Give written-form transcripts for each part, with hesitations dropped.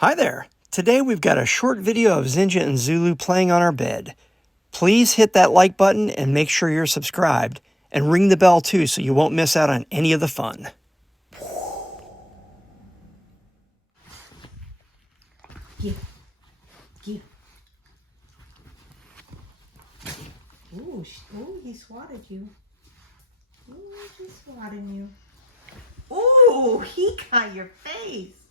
Hi there. Today we've got a short video of Zinga and Zulu playing on our bed. Please hit that like button and make sure you're subscribed. And ring the bell too so you won't miss out on any of the fun. Give. Ooh, he swatted you. Ooh, he swatted you. Ooh, he got your face.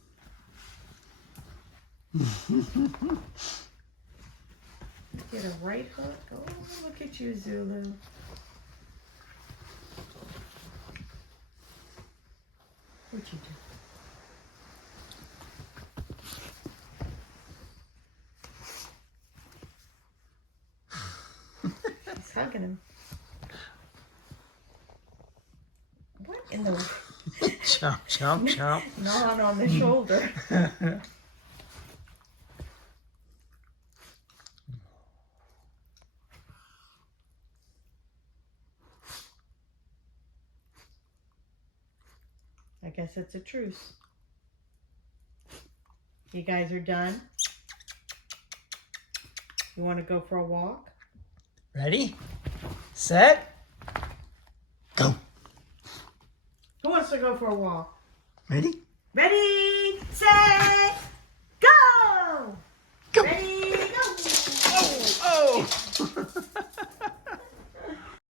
Get a right hook. Oh, look at you, Zulu. What'd you do? He's hugging him. What in the... Chomp, chomp, chomp. Not on the shoulder. I guess it's a truce. You guys are done? You want to go for a walk? Ready? Set? Go. Who wants to go for a walk? Ready? Ready, set, go! Go. Ready, go! Oh!